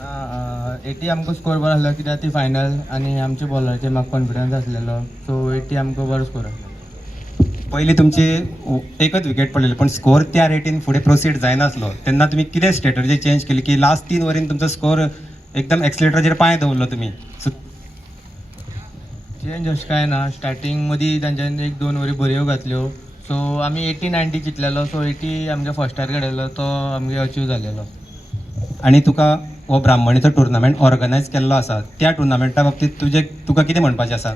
80 आमकां स्कोर बरो आसलो कित्याक ती फायनल आनी आमच्या बॉलराचेर म्हाका कॉन्फिडन्स आसलेलो सो 80 आमकां बरो स्कोर आसलो. पयलीं तुमची एकच विकेट पडलेली पण स्कोर त्या रेटीन फुडें प्रोसीड जायनासलो तेन्ना तुमी कितें स्ट्रेटजी चेंज केली की लास्ट 3 ओव्हरीन तुमचो स्कोर एकदम एक्सिलेटराचेर पांय दवरलो तुमी सो चेंज अशें कांय ना. स्टार्टींग मदीं तांच्यांनी 1-2 ओव्हरी बऱ्यो घातल्यो सो आमी 80-90 चिंतलेलो सो 80 आमगे फर्स्ट टार्गेट आसलो तो आमगे अचीव जालेलो. आनी तुका हो ब्राह्मणीचो टुर्नामेंट ऑर्गनायज केल्लो आसा त्या टुर्नामेंटा बाबतींत तुका कितें म्हणपाचें आसा?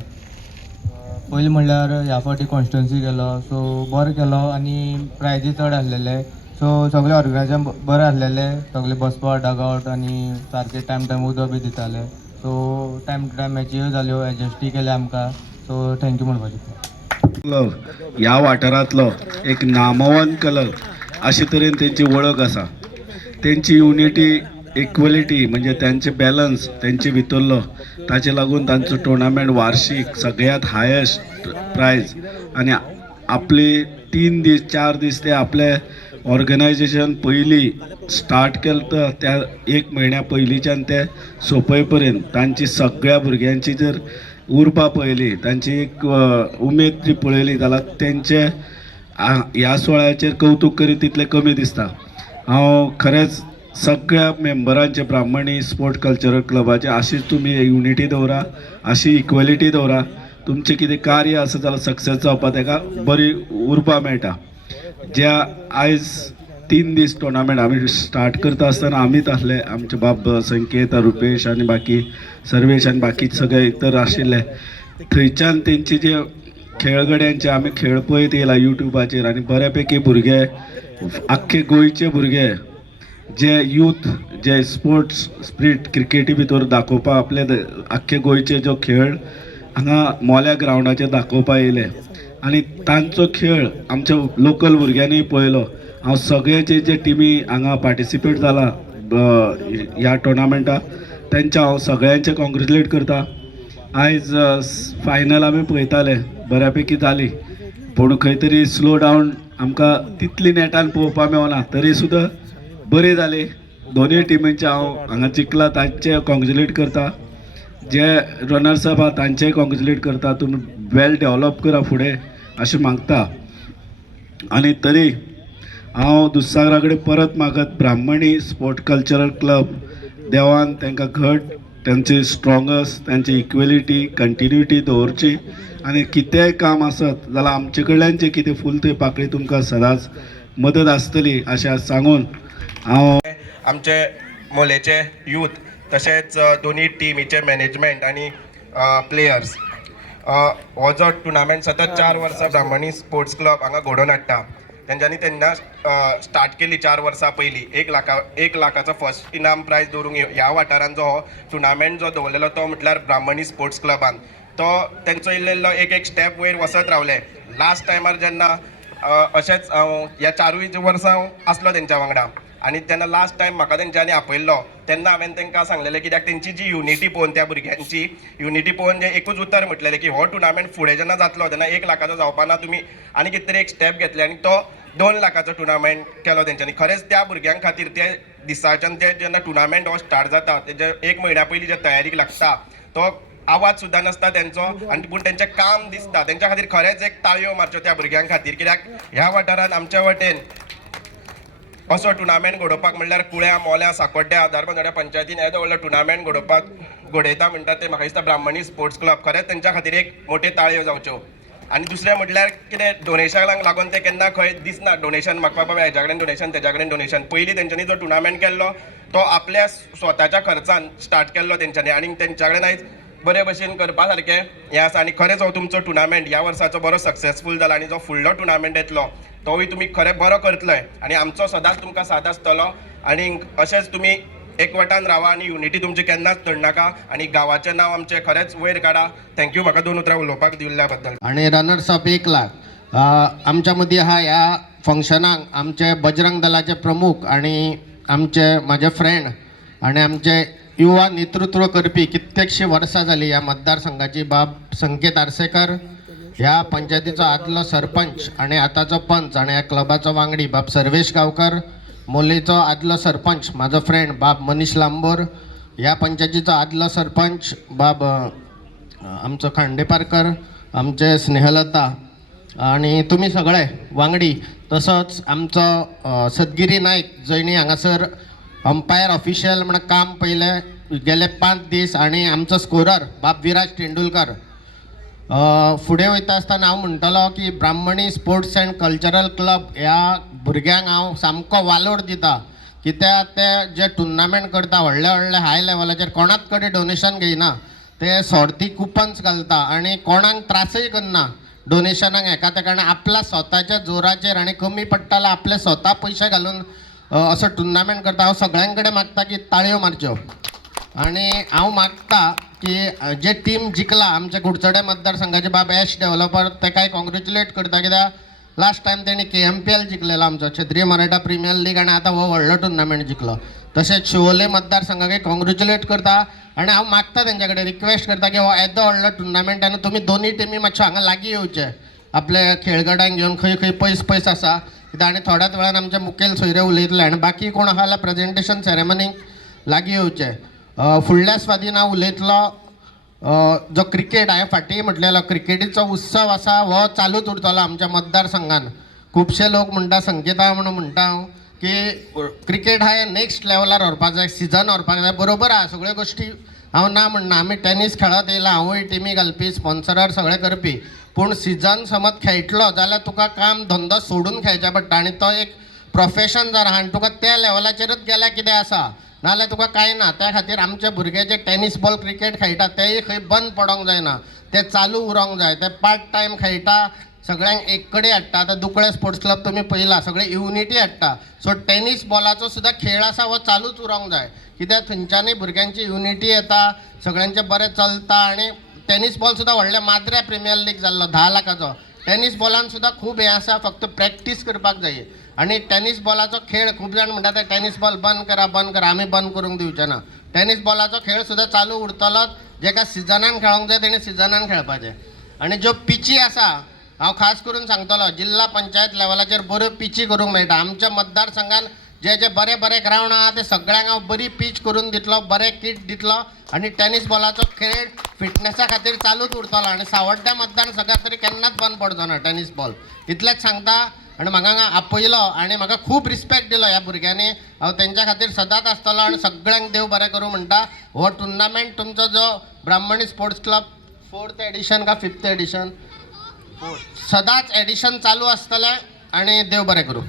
पयलीं म्हणल्यार ह्या फावटी कॉन्स्टिट्युन्सी केलो सो बरो केलो आनी प्रायजी चड आसलेले सो सगळे ऑर्गनायझेशन बरें आसलेले सगळे बसपा डगआउट आनी सारके टायम उदक बी दिताले सो टायम टू टायम मॅच्यो जाल्यो एडजस्टी केले आमकां सो थँक्यू म्हणपाचें. क्लब ह्या वाठारांतलो एक नामवंत क्लब अशे तरेन तेंची वळख आसा. तेंची युनिटी इक्वलिटी म्हणजे त्यांचे बॅलन्स तेंचे भितरलो ताचे लागून तांचो टुर्नामेंट वार्षिक सगळ्यात हायेस्ट प्रायज आनी आपली 3 दीस 4 दीस ते आपले ऑर्गनायझेशन पयलीं स्टार्ट केलं त्या 1 म्हयन्या पयलींच्यान ते सोंपय पर्यंत तांची सगळ्या भुरग्यांची जर उर्बा पळयली तांची एक उमेद जी पळयली जाल्यार तेंचे ह्या सुवाळ्याचेर कौतुक करीत तितलें कमी दिसता. हांव खरेंच सगळ्या मेंबरांचे ब्राह्मणी स्पोर्ट कल्चरल क्लबाचे अशीच तुमी युनिटी दवरा अशी इक्वलिटी दवरा. तुमचें कितें कार्य आसा जाल्यार सक्सेस जावपाक ताका बरी उर्बा मेळटा. ज्या आयज 3 दीस टुर्नामेंट आमी स्टार्ट करता आसतना आमीच आसले आमचे बाब संकेत रुपेश आनी बाकी सर्वेश आनी बाकी सगळे इतर आशिल्ले थंयच्यान तेंची जे खेळगड्यांचे आमी खेळ पळयत येयला युट्यूबाचेर आनी बऱ्यापैकी भुरगे आख्खे गोंयचे भुरगे जे यूथ जे स्पोर्ट्स स्पिरीट क्रिकेटी भितर दाखोवपा आपले आख्खे गोंयचे जो खेळ हांगा मोल्या ग्रावंडाचेर दाखोवपा येयले आनी तांचो खेळ आमच्या लोकल भुरग्यांनी पळयलो. हांव सगळेचे जे टिमी हांगा पार्टिसिपेट जाला ह्या टुर्नामेंटाक तेंच्या हांव सगळ्यांचे कॉंग्रेच्युलेट करता. आयज फायनल आमी पळयताले बऱ्यापैकी जाली पूण खंय तरी स्लो डावन आमकां तितली नेटान पळोवपा मेळना तरी सुद्दां बरी जाली. दोनूय टिमींचे हांव हांगा जिखला तांचे कॉंग्रेच्युलेट करता. जे रनर्स अप आहा तांचेय कॉंग्रेच्युलेट करता. तुमी वेल डेवलप करा फुडें अशें मागता. आनी तरी हांव दुधसागरा कडेन परत मागत ब्राह्मणी स्पोर्ट कल्चरल क्लब देवान तांकां घट तांची स्ट्रॉंगस्ट तांची इक्वेलिटी कंटिन्युटी दवरची आनी कितेंय काम आसत जाल्यार आमचे कडल्यान जे कितें फूल ते पाकळी तुमकां सदांच मदत आसतली अशें सांगून हांव आमचे मोलेचे यूथ तशेंच दोनी टिमीचे मॅनेजमेंट आनी प्लेयर्स हो जो टुर्नामेंट सतत 4 वर्सां ब्राह्मणी स्पोर्ट्स क्लब हांगा घडोवन हाडटा. तेंच्यांनी तेन्ना स्टार्ट केली 4 वर्सां पयलीं 1 लाखाचो फर्स्ट इनाम प्रायज दवरूंक ह्या वाठारान जो हो टुर्नामेंट जो दवरलेलो तो म्हटल्यार ब्राह्मणी स्पोर्ट्स क्लबान तो तेंचो इल्लो एक स्टेप वयर वचत रावले. लास्ट टायमार जेन्ना अशेंच हांव ह्या 4 वर्सां हांव आसलो तेंच्या वांगडा आनी जेन्ना लास्ट टायम म्हाका तेंच्यांनी आपयल्लो तेन्ना हांवें तेंकां सांगलेलें कित्याक तेंची जी युनिटी पळोवन त्या भुरग्यांची युनिटी पळोवन जें एकूच उतर म्हटलेलें की हो टुर्नामेंट फुडें जेन्ना जातलो तेन्ना 1 लाखाचो जावपा ना तुमी आनी कितें तरी एक स्टेप घेतले आनी तो 2 लाखाचो टुर्नामेंट केलो तेंच्यांनी. खरेंच त्या भुरग्यां खातीर ते दिसाच्यान ते जेन्ना टुर्नामेंट हो स्टार्ट जाता तेजे 1 म्हयन्या पयलीं जे तयारीक लागता तो आवाज सुद्दां नासता तेंचो आनी पूण तेंचें काम दिसता. तेंच्या खातीर खरेंच एक ताळयो मारच्यो त्या भुरग्यां खातीर कित्याक ह्या वाठारांत आमच्या वटेन असो टुर्नामेंट घडोवपाक म्हणल्यार कुळ्या मोल्या सांकोड्ड्या धारबांदोड्या पंचायतीन येदो व्हडलो टुर्नामेंट घडयता म्हणटा ते म्हाका दिसता ब्राह्मणी स्पोर्ट्स क्लब खरेंच तेंच्या खातीर एक मोठ्यो ताळयो जावच्यो. आनी दुसरें म्हटल्यार कितें डोनेशनाक लागून ते केन्ना खंय दिसना डोनेशन म्हाका बाबा हेज्या कडेन डोनेशन तेज्या कडेन डोनेशन. पयलीं तेंच्यांनी जो टुर्नामेंट केल्लो तो आपल्या स्वताच्या खर्चान स्टार्ट केल्लो तेंच्यांनी आनी तेंच्या कडेन आयज बरे भशेन करपा सारकें हें आसा. आनी खरेंच हो तुमचो टुर्नामेंट ह्या वर्साचो बरो सक्सेसफूल जाला आनी जो फुडलो टुर्नामेंट येतलो तोय तुमी खरें बरो करतले आनी आमचो सदांच तुमकां साथ आसतलो. आनी अशेंच तुमी एकवटान रावा आनी युनिटी तुमची केन्नाच तडनाका आनी गांवाचें नांव आमचें खरेंच वयर काडा. थँक्यू म्हाका 2 उतरां उलोवपाक दिल्ल्या बद्दल. आणि रनर्स अप 1 लाख आमच्या मदीं आहा ह्या फंक्शनाक आमचे बजरंग दलाचे प्रमुख आणि आमचे माझे फ्रेंड आणि आमचे युवा नेतृत्व करपी कित्येकशी वर्सां जाली ह्या मतदारसंघाची बाब संकेत आरसेकर, ह्या पंचायतीचो आदलो सरपंच आणि आताचो पंच आणि ह्या क्लबाचो वांगडी बाब सर्वेश गांवकर, मोलेचो आदलो सरपंच माझो फ्रेंड बाब मनीष लांबोर, ह्या पंचायतीचो आदलो सरपंच बाब आमचो खांडेपारकर, आमचे स्नेहलता आणि तुम्ही सगळे वांगडी, तसोच आमचो सदगिरी नायक जयनी हांगासर अंपायर ऑफिशियल म्हण काम पयले गेले 5 दीस, आणि आमचो स्कोरर बाब विराज तेंडुलकर. फुडें वयता आसतना हांव म्हणटलो की ब्राह्मणी स्पोर्ट्स अँड कल्चरल क्लब ह्या भुरग्यांक हांव सामको वालोर दिता, कित्याक ते जे टुर्नामेंट करता व्हडले व्हडले हाय लेवलाचेर कोणाच कडेन डोनेशन घेयना, ते सोडती कुपन्स घालता आणि कोणाक त्रासय करना डोनेशनाक हेका तेका, आनी आपल्या स्वताच्या जोराचेर आनी कमी पडटाला आपले स्वता पयशे घालून असो टुर्नामेंट करता. हांव सगळ्यां कडेन मागता की ताळयो मारच्यो, आणि हांव मागता की जे टीम जिखला आमचे कुडचडे मतदारसंघाचे बाब एश डेव्हलपर तेकाय कॉंग्रेच्युलेट करता, कित्याक लास्ट टायम तेणी KMPL जिखलेलो आमचो क्षेत्रीय मराठा प्रिमियर लीग, आणि आतां हो व्हडलो टुर्नामेंट जिखलो. तशेंच शिवोले मतदारसंघाकय कॉंग्रेच्युलेट करता, आणि हांव मागता तेंच्या कडेन रिक्वेस्ट करता की हो येदो व्हडलो टुर्नामेंट आनी तुमी दोनूय टिमी मातशे हांगा लागीं येवचे आपले खेळगड्यांक घेवन, खंय खंय पयस आसा, कित्याक आनी थोड्याच वेळान आमचे मुखेल सोयरे उलयतले, आनी बाकी कोण आहा जाल्यार प्रेजेंटेशन सेरेमनीक लागीं येवचे. फुडल्या स्वादीन हांव उलयतलो जो क्रिकेट हांवें फाटीं म्हटलेलो क्रिकेटीचो उत्सव आसा हो चालूच उरतलो आमच्या मतदारसंघान. खुबशे लोक म्हणटा संकेता म्हणून म्हणटा हांव की क्रिकेट हा नेक्स्ट लेवलार व्हरपाक जाय, सिजन व्हरपाक जाय. बरोबर आहा सगळ्यो गोश्टी, हांव ना म्हणना, आमी टेनीस खेळत येयला, हांवूय टिमी घालपी, स्पॉन्सरर सगळें करपी, पूण सिजन समज खेळटलो जाल्यार तुका काम धंदो सोडून खेळचे पडटा, आनी तो एक प्रोफेशन जर आहा, आनी तुका त्या लेवलाचेरच गेल्यार कितें आसा, नाल्यार तुका कांय ना. त्या खातीर आमचे भुरगे जे टेनीस बॉल क्रिकेट खेळटात तेय खंय बंद पडोंक जायना, ते चालू उरोंक जाय. ते पार्ट टायम खेळटा, सगळ्यांक एक कडेन हाडटा. आतां दुकळे स्पोर्ट्स क्लब तुमी पळयला सगळे युनिटी हाडटा. सो टेनीस बॉलाचो सुद्दां खेळ आसा हो चालूच उरोंक जाय, कित्याक थंयच्यानय भुरग्यांची युनिटी येता, सगळ्यांचें बरें चलता. आनी टेनीस बॉल सुद्दां व्हडले माद्रे प्रिमियर लीग जाल्लो 10 लाखाचो. टेनीस बॉलान सुद्दां खूब हें आसा, फक्त प्रॅक्टीस करपाक जाय. आनी टेनीस बॉलाचो खेळ खूब जाण म्हणटा ते टेनीस बॉल बंद करा बंद करा, आमी बंद करूंक दिवचे ना. टेनीस बॉलाचो खेळ सुद्दां चालू उरतलोच. जेका सिजनान खेळोंक जाय तेणी सिजनान खेळपाचें. आनी ज्यो पिची आसा, हांव खास करून सांगतलो, जिल्हा पंचायत लेवलाचेर बऱ्यो पिची करूंक मेळटा. आमच्या मतदारसंघान जे जे बरे बरे ग्रावंड आहा ते सगळ्यांक हांव बरी पीच करून दितलो, बरे किट दितलो, आनी टेनीस बॉलाचो खेळ फिटनेसा खातीर चालूच उरतलो. आनी सावड्ड्या मतदारसंघात तरी केन्नाच बंद पडचो ना टेनीस बॉल, इतलेंच सांगता. आनी म्हाका हांगा आपयलो आनी म्हाका खूब रिस्पेक्ट दिलो ह्या भुरग्यांनी. हांव तेंच्या खातीर सदांच आसतलो आनी सगळ्यांक देव बरें करूं म्हणटा. हो टुर्नामेंट तुमचो जो ब्राह्मणी स्पोर्ट्स क्लब 4th एडिशन का 5th एडिशन, सदांच एडिशन चालू आसतलें, आनी देव बरें करूं.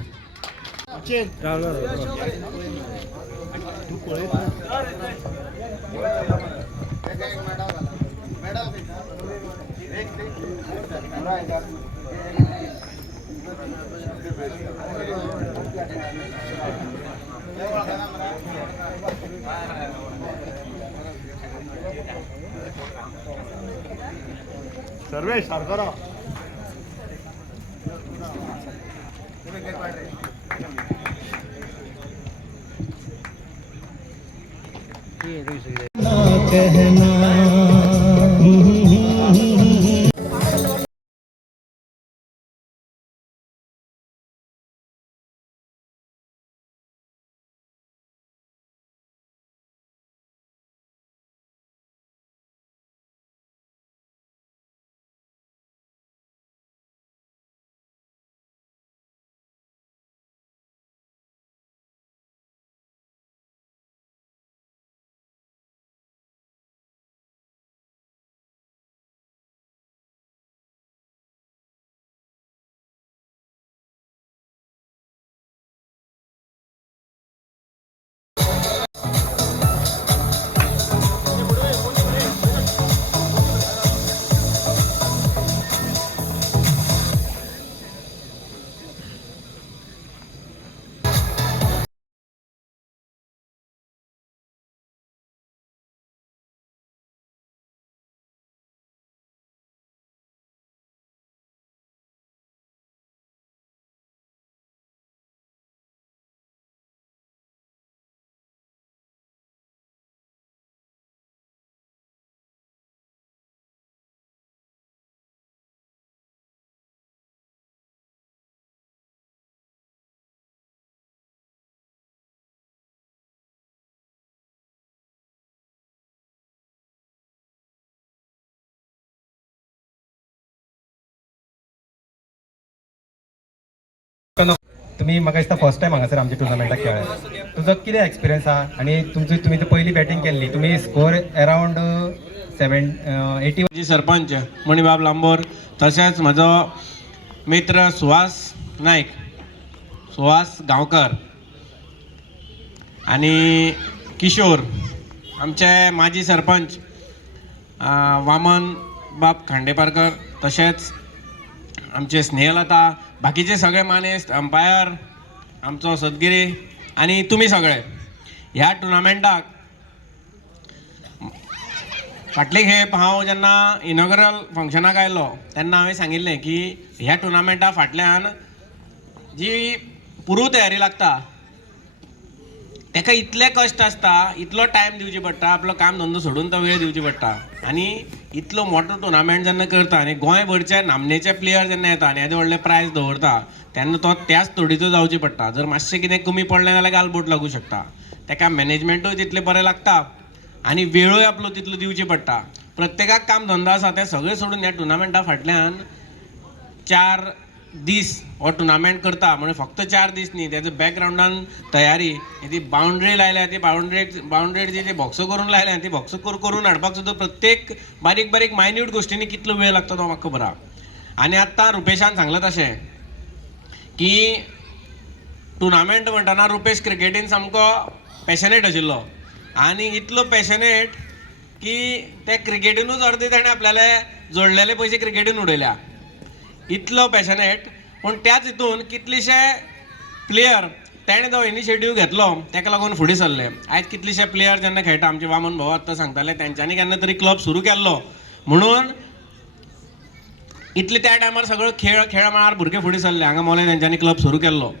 सर्वेश सारखं तुम्ही म्हाका दिसता फर्स्ट टायम हांगासर आमच्या टुर्नामेंटाक खेळ्ळा. तुजो कितें एक्सपिरियन्स आहा आनी तुमी पयली बॅटिंग केल्ली, तुमी स्कोर अरावंड 80. माजी सरपंच मणिबाब लांबोर, तशेंच म्हजो मित्र सुहास नायक, सुहास गांवकर आनी किशोर, आमचे माजी सरपंच वामन बाब खांडेपारकर, तशेंच आमचे स्नेहलता, बाकीचे सगळे मानेस्त, अंपायर आमचो सदगिरी आनी तुमी सगळे. ह्या टुर्नामेंटाक फाटले खेप हांव जेन्ना इनॉग्रल फंक्शनाक आयलो तेन्ना हांवें सांगिल्लें की ह्या टुर्नामेंटा फाटल्यान जी पुरू तयारी लागता ताका इतले कश्ट आसता, इतलो टायम दिवची पडटा, आपलो काम धंदो सोडून तो वेळ दिवची पडटा. आनी इतलो मोठो टुर्नामेंट जेन्ना करता आनी गोंयभरचे नामनेचे प्लेयर जेन्ना येता आनी येदे व्हडले प्रायज दवरता तेन्ना तो त्याच तोडीचो जावची पडटा. जर मातशें कितें कमी पडलें जाल्यार गालबोट लागूं शकता. ताका मॅनेजमेंटूय तितलें बरें लागता आनी वेळूय आपलो तितलो दिवची पडटा. प्रत्येकाक काम धंदो आसा ते सगळें सोडून ह्या टुर्नामेंटा फाटल्यान 4 दीस हो टुर्नामेंट करता. म्हणजे फक्त 4 दीस न्ही, तेजो बॅकग्रावंडान तयारी, ती बाउंड्री लायल्या, ती बाउंड्रेर जी बॉक्स करून लायल्या, ती बॉक्स करून हाडपाक सुद्दां प्रत्येक बारीक बारीक मायन्यूट गोश्टींनी कितलो वेळ लागता तो म्हाका खबर आहा. आनी आत्तां रुपेशान सांगलें तशें की टुर्नामेंट म्हणटना रुपेश क्रिकेटीन सामको पॅशनेट आशिल्लो आनी इतलो पॅशनेट की ते क्रिकेटीनूच अर्दे ताणें आपल्याले जोडलेले पयशे क्रिकेटीन उडयल्या. इतलो पॅशनेट. पूण त्याच हितून कितलेशे प्लेयर ताणें तो इनिशिएटीव घेतलो ताका लागून फुडें सरले. आयज कितलेशे प्लेयर जेन्ना खेळटा, आमचे वामन भाऊ आत्तां सांगताले तेंच्यांनी केन्ना तरी क्लब सुरू केल्लो म्हणून इतले त्या टायमार सगळो खेळ मळार भुरगे फुडें सरले. हांगा मोले तेंच्यांनी क्लब सुरू केल्लो,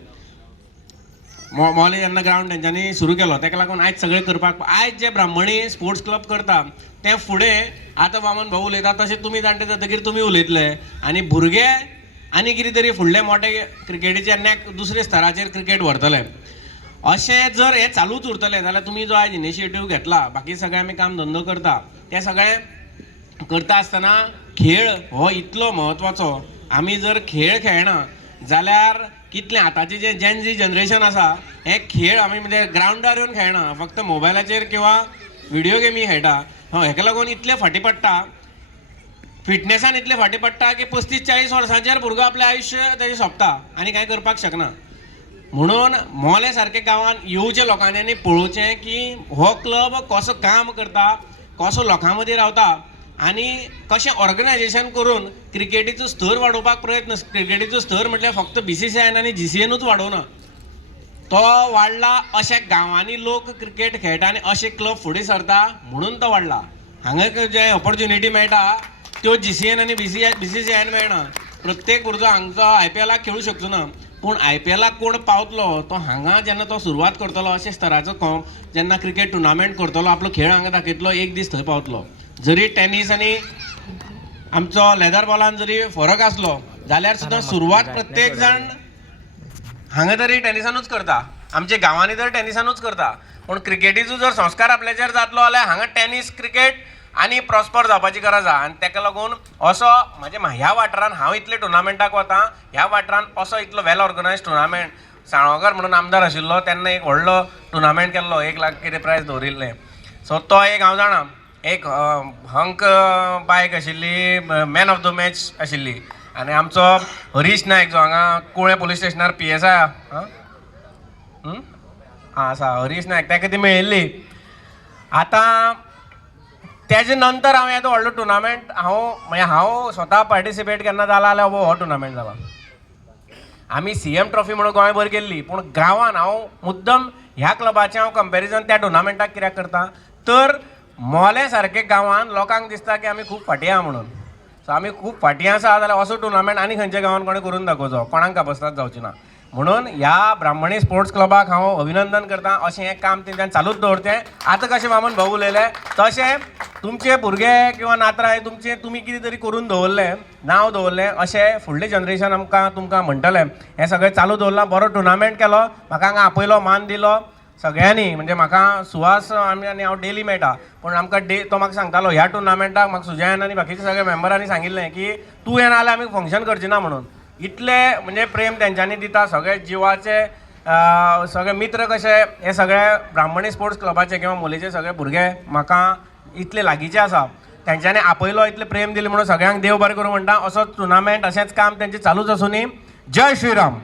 मोले जेन्ना ग्रावंड तेंच्यांनी सुरू केलो, ताका लागून आयज सगळें करपाक, आयज जे ब्राह्मणी स्पोर्ट्स क्लब करता ते फुडें आतां वामन भाऊ उलयता तशें तुमी जाणटे जातकीर तुमी उलयतले आनी भुरगे आनी कितें तरी फुडले मोठे क्रिकेटीचे दुसरे स्तराचेर क्रिकेट व्हरतले. अशें जर हें चालूच उरतलें जाल्यार तुमी जो आयज इनिशिएटीव घेतला, बाकी सगळे आमी काम धंदो करता, तें सगळें करता आसतना खेळ हो इतलो म्हत्वाचो. आमी जर खेळ खेळना जाल्यार कितलें आतांचें जें जेन जी जनरेशन आसा हे खेळ आमी म्हणजे ग्रावंडार येवन खेळना, फक्त मोबायलाचेर किंवा व्हिडिओ गेमी खेळटा. हेका लागून इतले फाटी पडटा, फिटनेसान इतले फाटी पडटा की 35-40 वर्सांचेर भुरगो आपलें आयुश्य तेजें सोंपता आनी कांय करपाक शकना. म्हणून मोले सारके गांवांत येवचे लोकांनी आनी पळोवचें की हो क्लब कसो काम करता, कसो लोकां मदीं रावता आनी कशें ऑर्गनायजेशन करून क्रिकेटीचो स्तर वाडोवपाक प्रयत्न. क्रिकेटीचो स्तर म्हटल्यार फक्त BCCI आनी GCAनूच वाडोवना, तो वाडला अशे गांवांनी लोक क्रिकेट खेळटा आनी अशे क्लब फुडें सरता म्हणून तो वाडला. हांगा जे ऑपॉर्च्युनिटी मेळटा त्यो GCAन आनी BCCIन मेळना. प्रत्येक भुरगो हांगचो IPLाक खेळूं शकचो ना, पूण IPLाक कोण पावतलो तो हांगा जेन्ना तो सुरवात करतलो अशे स्तराचो जेन्ना क्रिकेट टुर्नामेंट करतलो, आपलो खेळ हांगा दाखयतलो, एक दीस थंय पावतलो. जरी टेनीस आनी आमचो लेदर बॉलान जरी फरक आसलो जाल्यार सुद्दां सुरवात प्रत्येक जाण हांगा तरी टेनिसानूच करता, आमच्या गांवांनी तर टेनिसानूच करता. पूण क्रिकेटीचो जर संस्कार आपल्याचेर जातलो जाल्यार हांगा टेनीस क्रिकेट आनी प्रॉस्पर जावपाची गरज आहा. आनी ताका लागून असो ह्या वाठारान हांव इतले टुर्नामेंटाक वता, ह्या वाठारान असो इतलो वेल ऑर्गनायज टुर्नामेंट, साळगांवकर म्हणून आमदार आशिल्लो तेन्ना एक व्हडलो टुर्नामेंट केल्लो, 1 लाख कितें प्रायज दवरिल्लें. सो तो एक हांव जाणा. एक हंक बायक आशिल्ली, मॅन ऑफ द मॅच आशिल्ली. आनी आमचो हरीश नायक जो हांगा कुळ्ळे पुलीस स्टेशनार PSI आसा, हरीश नायक, ताका ती मेळिल्ली. आतां तेजे नंतर हांव येदो व्हडलो टुर्नामेंट हांव स्वता पार्टिसिपेट केन्ना जाला जाल्यार हो टुर्नामेंट जाला. आमी CM ट्रॉफी म्हणून गोंयभर केल्ली, पूण गांवान हांव मुद्दम ह्या क्लबाचें हांव कंपॅरिजन त्या टुर्नामेंटाक कित्याक करता तर मोले सारके गांवान लोकांक दिसता की आमी खूब फाटीं आहा म्हणून. सो आमी खूब फाटीं आसा जाल्यार असो टुर्नामेंट आनी खंयच्या गांवान कोणें करून दाखोवचो, कोणाक काबस्ताद जावची ना. म्हणून ह्या ब्राह्मणी स्पोर्ट्स क्लबाक हांव अभिनंदन करता. अशें हें काम तेंच्यान चालूच दवरचें. आतां कशें वामन भाऊ उलयलें तशें तुमचे भुरगे किंवा नातराय तुमी कितें तरी करून दवरलें, नांव दवरलें, अशें फुडलें जनरेशन तुमकां म्हणटलें. हें सगळें चालू दवरलां. बरो टुर्नामेंट केलो, म्हाका हांगा आपयलो, मान दिलो सगळ्यांनी. म्हणजे म्हाका सुहास आनी हांव डेली मेळटा, पूण आमकां तो म्हाका सांगतालो ह्या टुर्नामेंटाक म्हाका सुजयान आनी बाकीच्या सगळ्या मेंबरांनी सांगिल्लें की तूं येना जाल्यार आमी फंक्शन करची ना म्हणून. इतले म्हणजे प्रेम तेंच्यांनी दिता सगळे जिवाचे सगळे मित्र कशे हे सगळे ब्राह्मणी स्पोर्ट्स क्लबाचे किंवा मोलेचे सगळे भुरगे म्हाका इतले लागींचे आसा तेंच्यांनी आपयलो इतले प्रेम दिले म्हणून सगळ्यांक देव बरें करूं म्हणटा. असो टुर्नामेंट अशेंच काम तेंचें चालूच आसूं नी. जय श्रीराम.